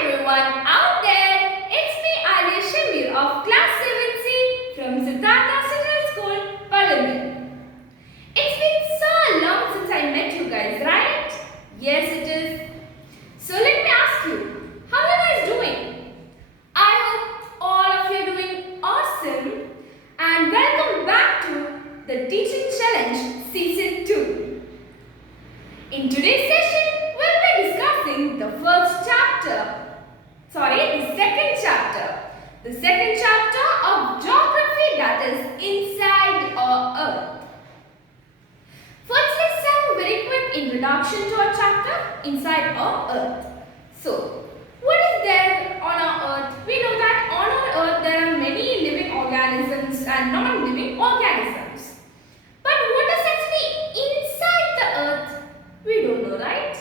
everyone out there. It's me Alia Shamir of class 7C from Siddhartha Central School, Parliament. It's been so long since I met you guys, right? Yes, it is. So let me ask you, how are you guys doing? I hope all of you are doing awesome and welcome back to the Teaching Challenge Season 2. In today's session, we'll be discussing the second chapter. The second chapter of geography, that is Inside our Earth. First, let's have a very quick introduction to our chapter, Inside our Earth. So, what is there on our Earth? We know that on our Earth there are many living organisms and non-living organisms. But what is actually inside the Earth? We don't know, right?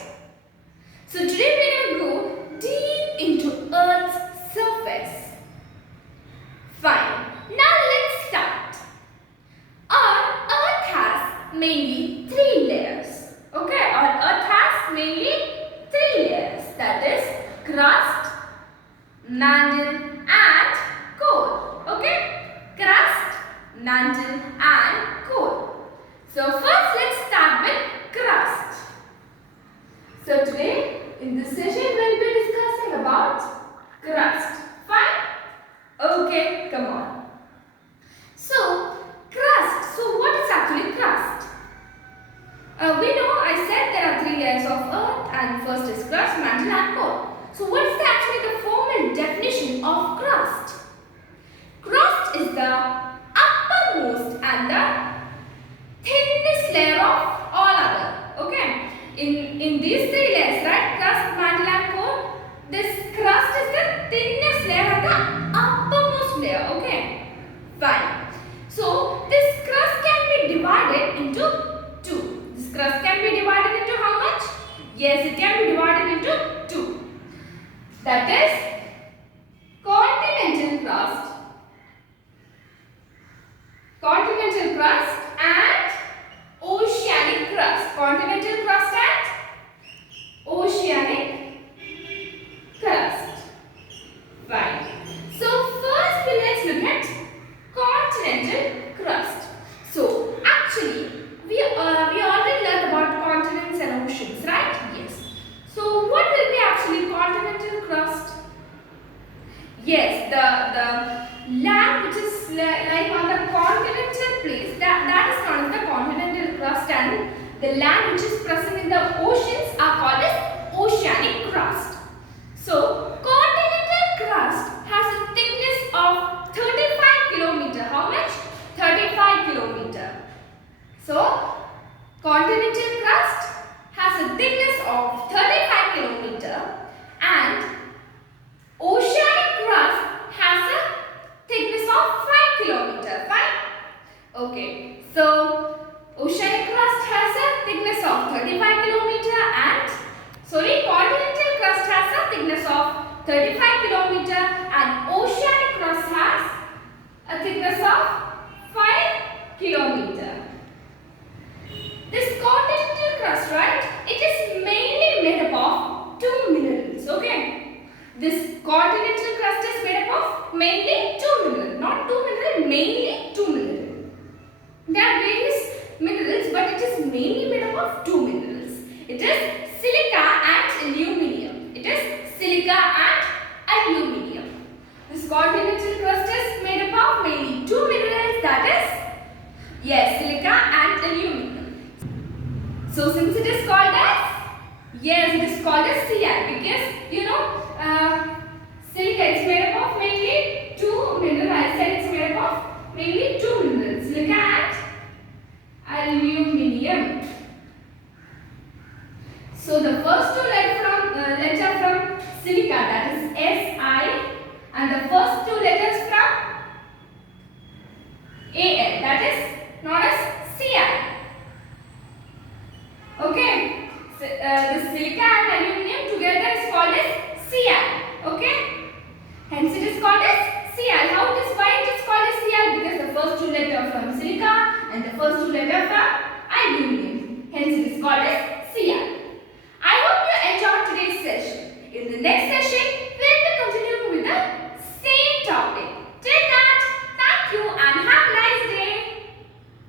So today we will go deep into Earth's surface. Fine. Now let's start. Our Earth has mainly 3 layers. Okay, our Earth has mainly 3 layers. That is crust, mantle and core. Okay, crust, mantle and core. So first let's start with crust. So today in this session we'll be discussing about crust. Fine? Okay, come on. So crust. So what is actually crust? We know I said there are 3 layers of Earth and first is crust, mantle and core. So what is actually the formal definition of crust? Crust is the uppermost and the thinnest layer of all other. Okay. In these 3 layers, right? Crust, mantle and core. This crust is the thinnest layer and the uppermost layer. Okay. Fine. So this crust can be divided into 2. This crust can be divided into how much? Yes, it can be divided into 2. That is continental crust and oceanic crust. Continental crust and oceanic crust. Fine. So first let's look at continental crust. So actually we already learned about continents and oceans, right? Yes. So what will be actually continental crust? Yes, the land which is like on the continental place, that is known as the continental crust, and the land which is present in the oceans are called as oceanic crust. So continental crust has a thickness of 35 kilometer. How much? 35 kilometer. So continental crust has a thickness of 35 kilometer and oceanic crust has a thickness of 5 kilometer. Fine? Okay. So oceanic crust has a thickness of 35 kilometer and continental crust has a thickness of 35 kilometer and oceanic crust has a thickness of 5 kilometer. This continental crust, right? It is mainly made up of 2 minerals. Okay. This continental crust is made up of mainly 2 minerals. Not 2 minerals, mainly 2 minerals. There are various minerals, but it is mainly made up of 2 minerals. It is silica and aluminium. It is silica and aluminium. This continental crust is made up of mainly 2 minerals, that is, yes, silica and aluminium. So since it is called as, yes, it is called as SeaL because you know silica is made up of mainly 2 minerals. I said it's made up of mainly 2 minerals, silica and aluminium. So the first 2 letters from silica, that is Si, and the first 2 letters from Al, that is